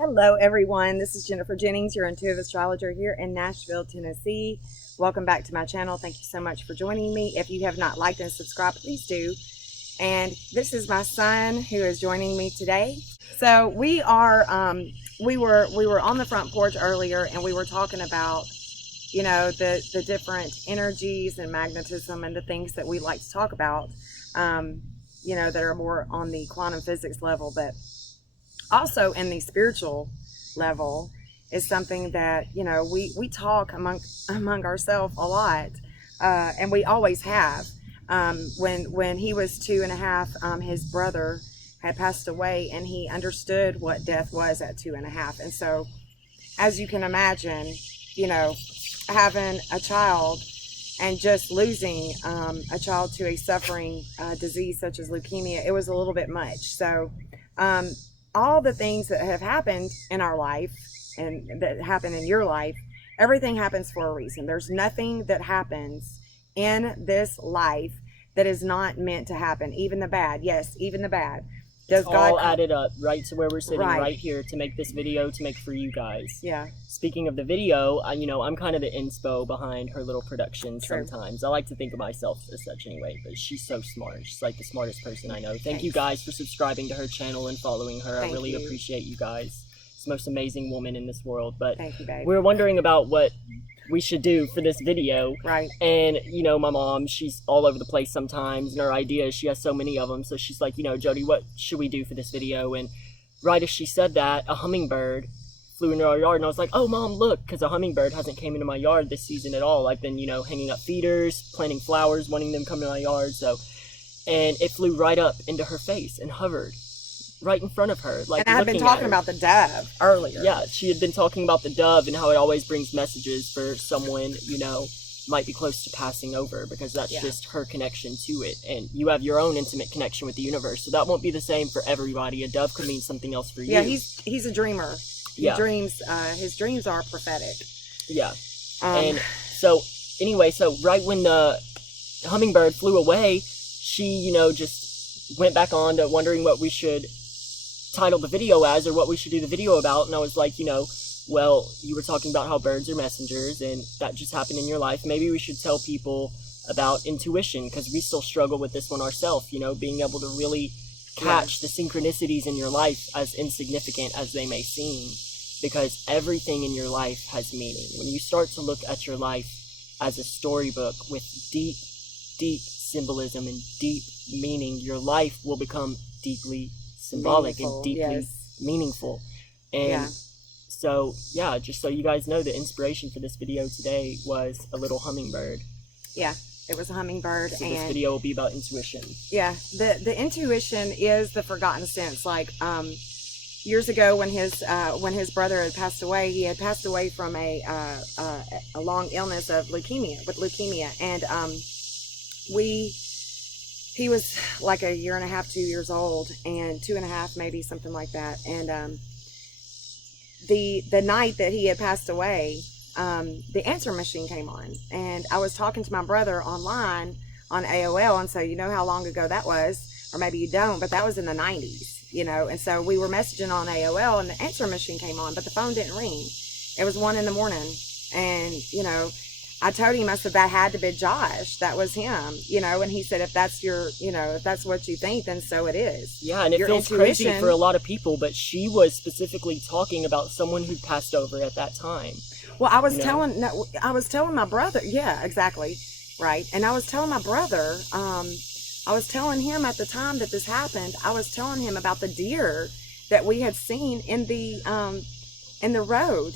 Hello, everyone. This is Jennifer Jennings, your intuitive astrologer here in Nashville, Tennessee. Welcome back to my channel. Thank you so much for joining me. If you have not liked and subscribed, please do. And this is my son who is joining me today. So we were on the front porch earlier, and we were talking about, you know, the different energies and magnetism and the things that we like to talk about, you know, that are more on the quantum physics level, but also in the spiritual level is something that, you know, we talk among ourselves a lot, and we always have. When he was 2.5, his brother had passed away, and he understood what death was at 2.5. And so, as you can imagine, you know, having a child and just losing a child to a suffering disease such as leukemia, it was a little bit much. So all the things that have happened in our life and that happen in your life, everything happens for a reason. There's nothing that happens in this life that is not meant to happen, even the bad. Yes, even the bad. Does God all added up right to where we're sitting right here to make this video, to make for you guys. Yeah. Speaking of the video, you know, I'm kind of the inspo behind her little productions. Sometimes. I like to think of myself as such anyway, but she's so smart. She's like the smartest person I know. Thank you guys for subscribing to her channel and following her. I really appreciate you guys. She's the most amazing woman in this world. But thank you, babe. We're wondering about what we should do for this video. Right. And, you know, my mom, she's all over the place sometimes, and her ideas, she has so many of them. So she's like, you know, Jody, what should we do for this video? And right as she said that, a hummingbird flew into our yard, and I was like, oh, Mom, look, because a hummingbird hasn't came into my yard this season at all. I've been, you know, hanging up feeders, planting flowers, wanting them to come to my yard. So, and it flew right up into her face and hovered right in front of her. Like, and I had been talking about the dove earlier. Yeah, she had been talking about the dove and how it always brings messages for someone, you know, might be close to passing over, because that's just her connection to it. And you have your own intimate connection with the universe, so that won't be the same for everybody. A dove could mean something else for you. Yeah, he's a dreamer. He dreams. His dreams are prophetic. Yeah. And so anyway, so right when the hummingbird flew away, she, you know, just went back on to wondering what we should title the video as, or what we should do the video about. And I was like, you know, well, you were talking about how birds are messengers, and that just happened in your life. Maybe we should tell people about intuition, because we still struggle with this one ourselves, you know, being able to really catch the synchronicities in your life, as insignificant as they may seem, because everything in your life has meaning. When you start to look at your life as a storybook with deep, deep symbolism and deep meaning, your life will become deeply symbolic and deeply meaningful. And so, yeah, just so you guys know, the inspiration for this video today was a little hummingbird. Yeah, it was a hummingbird. So this video will be about intuition. Yeah, the intuition is the forgotten sense. Like years ago, when his brother had passed away, he had passed away from a long illness of leukemia, and he was like 1.5, 2 years old, and 2.5, maybe, something like that. And the night that he had passed away, the answer machine came on, and I was talking to my brother online on AOL, and so you know how long ago that was, or maybe you don't, but that was in the 90s, you know. And so we were messaging on AOL, and the answer machine came on, but the phone didn't ring. It was 1 a.m, and, you know, I told him, I said, that had to be Josh. That was him, you know. And he said, if that's your, you know, if that's what you think, then so it is. Yeah, and it feels crazy for a lot of people, but she was specifically talking about someone who passed over at that time. Well, I was telling my brother, yeah, exactly, right. And I was telling my brother, I was telling him at the time that this happened, I was telling him about the deer that we had seen in the road.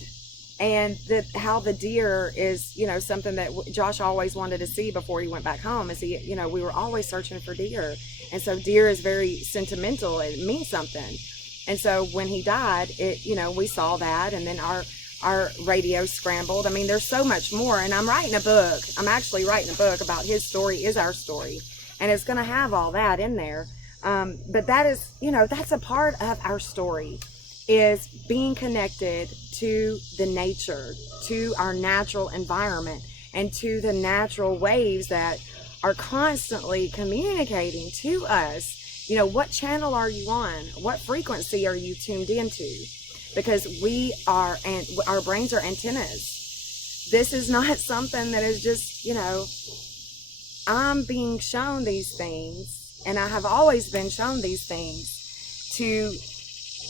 And how the deer is, you know, something that Josh always wanted to see before he went back home. Is he, you know, we were always searching for deer, and so deer is very sentimental. It means something. And so when he died, it, you know, we saw that, and then our radio scrambled. I mean, there's so much more, and I'm writing a book. I'm actually writing a book about his story is our story, and it's going to have all that in there. But that is, you know, that's a part of our story, is being connected to the nature, to our natural environment, and to the natural waves that are constantly communicating to us. You know, what channel are you on? What frequency are you tuned into? because we are, and our brains are antennas. This is not something that is just, I'm being shown these things, and I have always been shown these things to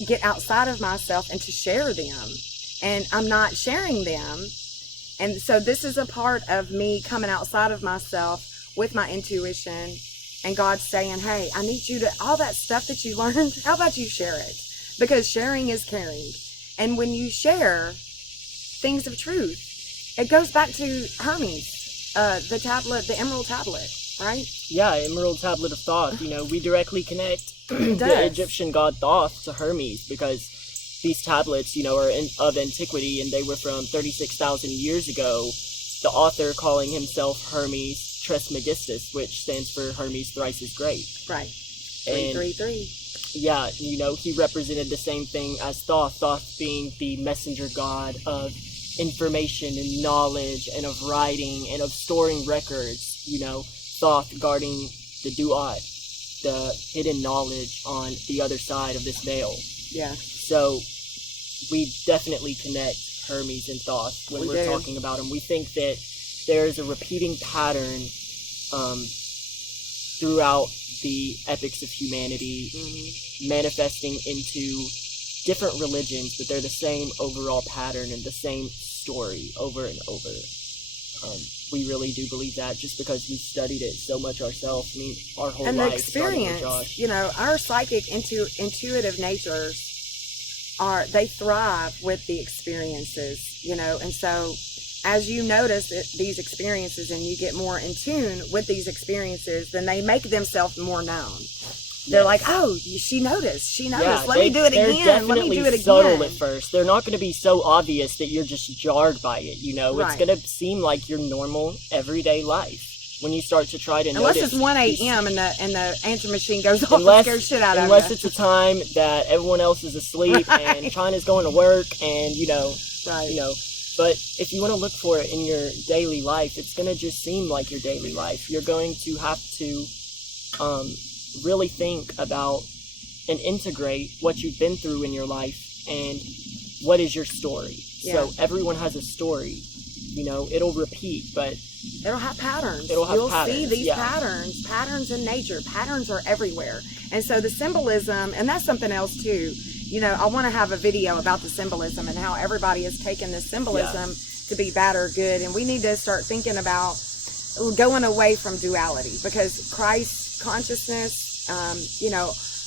get outside of myself and to share them. And I'm not sharing them. And so this is a part of me coming outside of myself with my intuition, and God saying, hey, I need you to, all that stuff that you learned, how about you share it? Because sharing is caring. And when you share things of truth, it goes back to Hermes, the tablet, the emerald tablet, right? Yeah, emerald tablet of Thoth. We directly connect the Egyptian god Thoth to Hermes, because these tablets, are of antiquity, and they were from 36,000 years ago. The author calling himself Hermes Trismegistus, which stands for Hermes thrice is great. Right. 333. Yeah, he represented the same thing as Thoth. Thoth being the messenger god of information and knowledge and of writing and of storing records. Thoth guarding the duat, the hidden knowledge on the other side of this veil. Yeah. So we definitely connect Hermes and Thoth when we're talking about them. We think that there's a repeating pattern throughout the epics of humanity, manifesting into different religions, but they're the same overall pattern and the same story over and over. We really do believe that, just because we've studied it so much ourselves. I mean, our whole and life. the experience, our psychic intuitive natures they thrive with the experiences, and so as you notice these experiences and you get more in tune with these experiences, then they make themselves more known. They're like, oh, she noticed. Yeah, Let me do it again. Let me do it again. Subtle at first. They're not going to be so obvious that you're just jarred by it. Right. It's going to seem like your normal everyday life when you start to try to unless notice. It's 1 a.m. and the answer machine goes off and scares shit out of you. Unless it's a time that everyone else is asleep and China's going to work and But if you want to look for it in your daily life, it's going to just seem like your daily life. You're going to have to really think about and integrate what you've been through in your life and what is your story. Yeah. So everyone has a story. It'll repeat, but it'll have patterns. You'll see these patterns in nature. Patterns are everywhere. And so the symbolism, and that's something else too. I want to have a video about the symbolism and how everybody has taken this symbolism to be bad or good. And we need to start thinking about going away from duality, because Christ consciousness,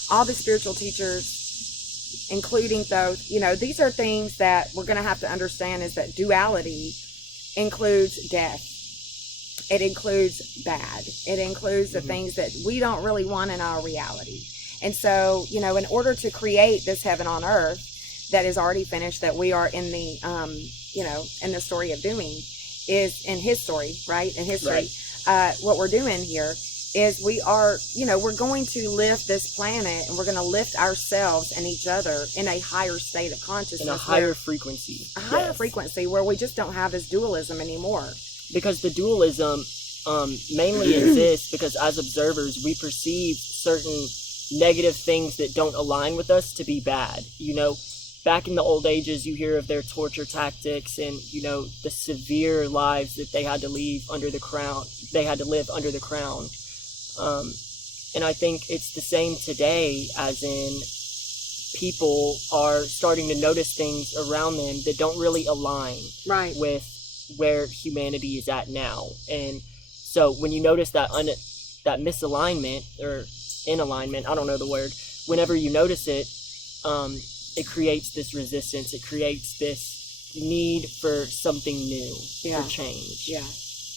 all the spiritual teachers, including Thoth, these are things that we're going to have to understand, is that duality includes death. It includes bad. It includes the things that we don't really want in our reality. And so, in order to create this heaven on earth that is already finished, that we are in the, in the story of doing, is in his story, right? In history. Right. What we're doing here is we are, we're going to lift this planet, and we're going to lift ourselves and each other in a higher state of consciousness. In a higher frequency. A higher frequency where we just don't have this dualism anymore. Because the dualism mainly exists because as observers, we perceive certain negative things that don't align with us to be bad. Back in the old ages, you hear of their torture tactics and, the severe lives that they had to live under the crown. And I think it's the same today, as in people are starting to notice things around them that don't really align with where humanity is at now. And so when you notice that misalignment or inalignment, I don't know the word, whenever you notice it, it creates this resistance. It creates this need for something new, for change. Yeah.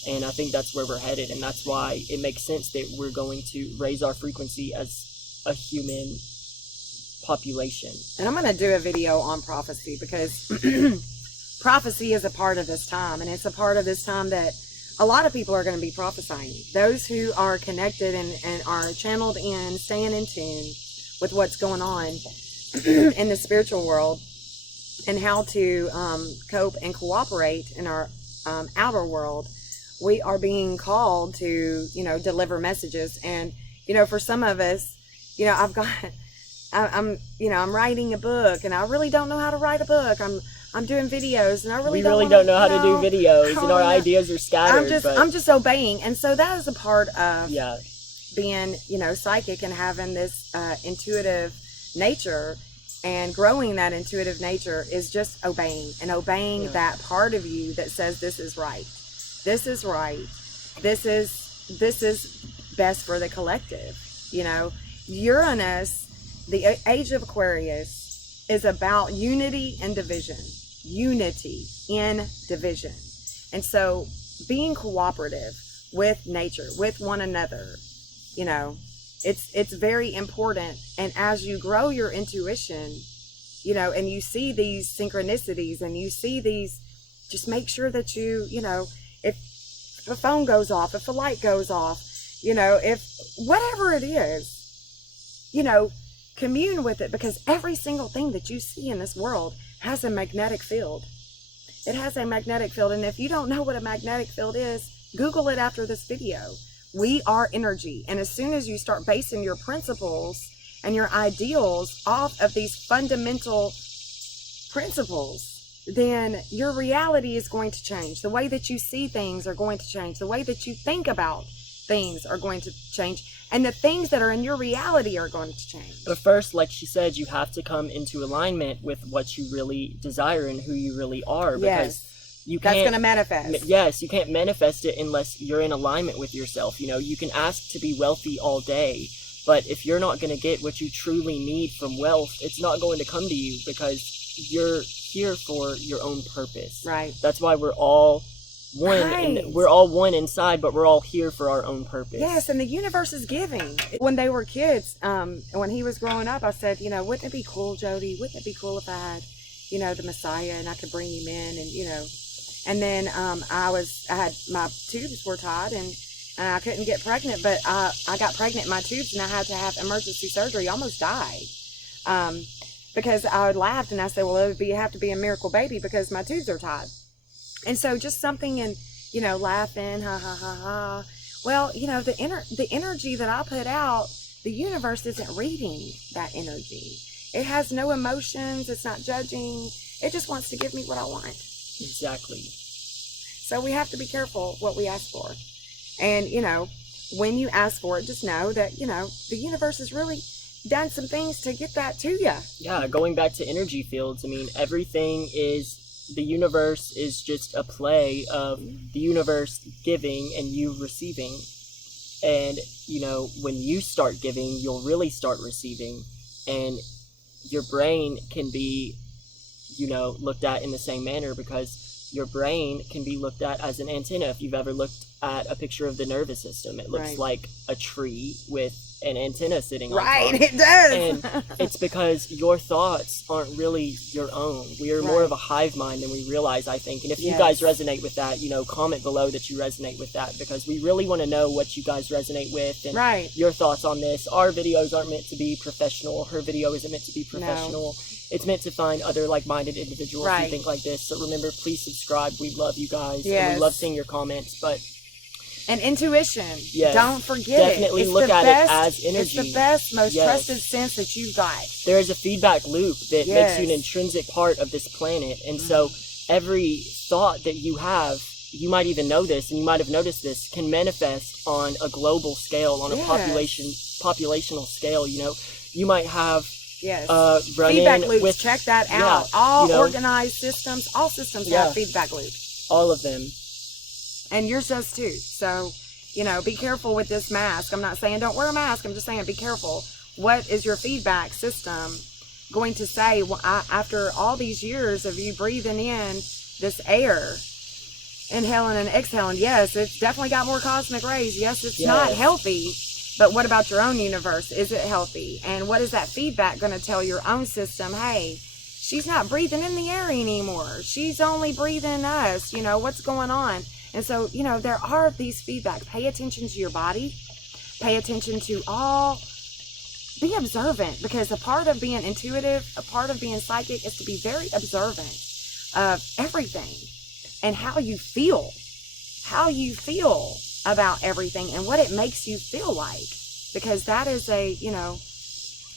And I think that's where we're headed, and that's why it makes sense that we're going to raise our frequency as a human population. And I'm going to do a video on prophecy, because prophecy is a part of this time, and it's a part of this time that a lot of people are going to be prophesying. Those who are connected and are channeled in, staying in tune with what's going on in the spiritual world, and how to cope and cooperate in our outer world. We are being called to, deliver messages. And, for some of us, I've got I'm writing a book, and I really don't know how to write a book. I'm doing videos, and I really don't know how to do videos, and our ideas are scattered. I'm just obeying, and so that is a part of yeah. being, psychic and having this intuitive nature, and growing that intuitive nature is just obeying that part of you that says this is right, this is right, this is best for the collective. Uranus, the age of Aquarius, is about unity and division. Unity in division. And so being cooperative with nature, with one another, it's very important. And as you grow your intuition, and you see these synchronicities, and you see these, just make sure that if a phone goes off, if a light goes off, if whatever it is, commune with it, because every single thing that you see in this world has a magnetic field. It has a magnetic field. And if you don't know what a magnetic field is, Google it after this video. We are energy. And as soon as you start basing your principles and your ideals off of these fundamental principles, then your reality is going to change. The way that you see things are going to change. The way that you think about things are going to change. And the things that are in your reality are going to change. But first, like she said, you have to come into alignment with what you really desire and who you really are. Because that's going to manifest. Yes, you can't manifest it unless you're in alignment with yourself. You can ask to be wealthy all day, but if you're not going to get what you truly need from wealth, it's not going to come to you, because you're here for your own purpose. Right. That's why we're all one, right. And we're all one inside, but we're all here for our own purpose. Yes, and the universe is giving. When they were kids, when he was growing up, I said, wouldn't it be cool, Jody? Wouldn't it be cool if I had, the Messiah, and I could bring him in, and then I had, my tubes were tied, and I couldn't get pregnant, but I got pregnant in my tubes, and I had to have emergency surgery. I almost died. Because I laughed and I said, well, it would have to be a miracle baby because my tubes are tied. And so just something in, laughing, ha, ha, ha, ha. Well, the energy that I put out, the universe isn't reading that energy. It has no emotions. It's not judging. It just wants to give me what I want. Exactly. So we have to be careful what we ask for. And, when you ask for it, just know that, the universe has really done some things to get that to you. Yeah, going back to energy fields, the universe is just a play of the universe giving and you receiving. And, when you start giving, you'll really start receiving. And your brain can be, looked at in the same manner, because your brain can be looked at as an antenna. If you've ever looked at a picture of the nervous system, it looks like a tree with an antenna sitting on top. Right, it does. And it's because your thoughts aren't really your own. We are more of a hive mind than we realize, I think. And if you guys resonate with that, comment below that you resonate with that, because we really want to know what you guys resonate with and your thoughts on this. Our videos aren't meant to be professional. Her video isn't meant to be professional. No. It's meant to find other like-minded individuals who think like this. So remember, please subscribe. We love you guys. Yes. And we love seeing your comments. And intuition. Yes. Don't forget Definitely look at it as energy. It's the best, most trusted sense that you've got. There is a feedback loop that makes you an intrinsic part of this planet. And so every thought that you have, you might even know this, and you might have noticed this, can manifest on a global scale, on a populational scale. You might have feedback loops. Check that out. All organized systems, all systems have feedback loops. All of them. And yours does too. So, be careful with this mask. I'm not saying don't wear a mask. I'm just saying be careful. What is your feedback system going to say after all these years of you breathing in this air, inhaling and exhaling? Yes, it's definitely got more cosmic rays. Yes, it's not healthy. But what about your own universe? Is it healthy? And what is that feedback going to tell your own system? Hey, she's not breathing in the air anymore. She's only breathing us. What's going on? And so, there are these feedback. Pay attention to your body. Pay attention to be observant, because a part of being intuitive, a part of being psychic is to be very observant of everything and how you feel about everything and what it makes you feel like, because that is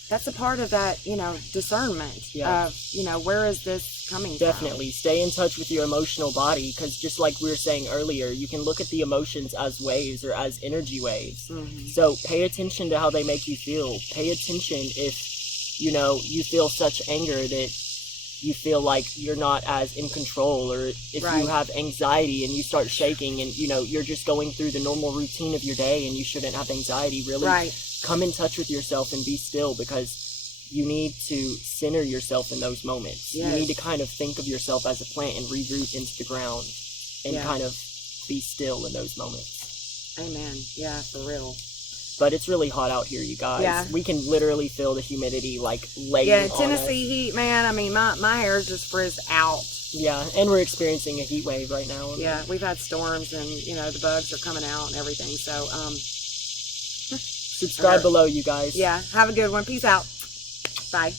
that's a part of that, you know, discernment of, you know, where is this coming Definitely. from? Stay in touch with your emotional body, because just like we were saying earlier, you can look at the emotions as waves or as energy waves. So pay attention to how they make you feel. Pay attention if, you know, you feel such anger that you feel like you're not as in control, or if you have anxiety and you start shaking and, you know, you're just going through the normal routine of your day and you shouldn't have anxiety. Really come in touch with yourself and be still, because you need to center yourself in those moments. You need to kind of think of yourself as a plant and re-root into the ground and kind of be still in those moments. Amen. Yeah, for real. But it's really hot out here, you guys. Yeah. We can literally feel the humidity, like, laying on us. Tennessee heat, man. I mean, my hair is just frizzed out. Yeah, and we're experiencing a heat wave right now. Yeah, we've had storms, and, you know, the bugs are coming out and everything. So, subscribe below, you guys. Yeah, have a good one. Peace out. Bye.